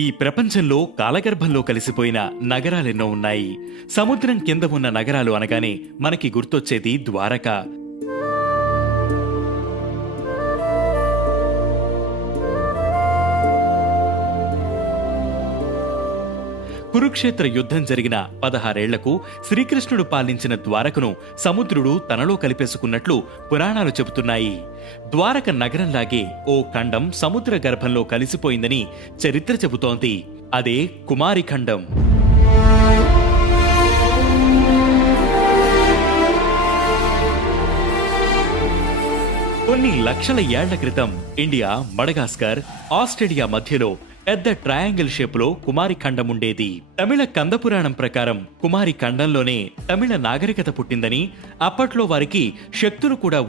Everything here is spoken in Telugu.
ఈ ప్రపంచంలో కాలగర్భంలో కలిసిపోయిన నగరాలెన్నో ఉన్నాయి. సముద్రం కింద ఉన్న నగరాలు అనగానే మనకి గుర్తొచ్చేది ద్వారక. కురుక్షేత్ర యుద్ధం జరిగిన 16 ఏళ్లకు శ్రీకృష్ణుడు పాలించిన ద్వారకను సముద్రుడు తనలో కలిపేసుకున్నట్లు పురాణాలు చెబుతున్నాయి. ద్వారక నగరంలాగే ఓ ఖండం సముద్ర గర్భంలో కలిసిపోయిందని చరిత్ర చెబుతోంది. అదే కుమారి ఖండం. కొన్ని లక్షల ఏళ్ల క్రితం ఇండియా, మడగాస్కర్, ఆస్ట్రేలియా మధ్యలో పెద్ద ట్రయాంగిల్ షేపులో కుమారి ఖండం ఉండేది. తమిళ కందపురాణం ప్రకారం కుమారి ఖండంలోనే తమిళ నాగరికత పుట్టిందని, అప్పట్లో వారికి శక్తులు కూడా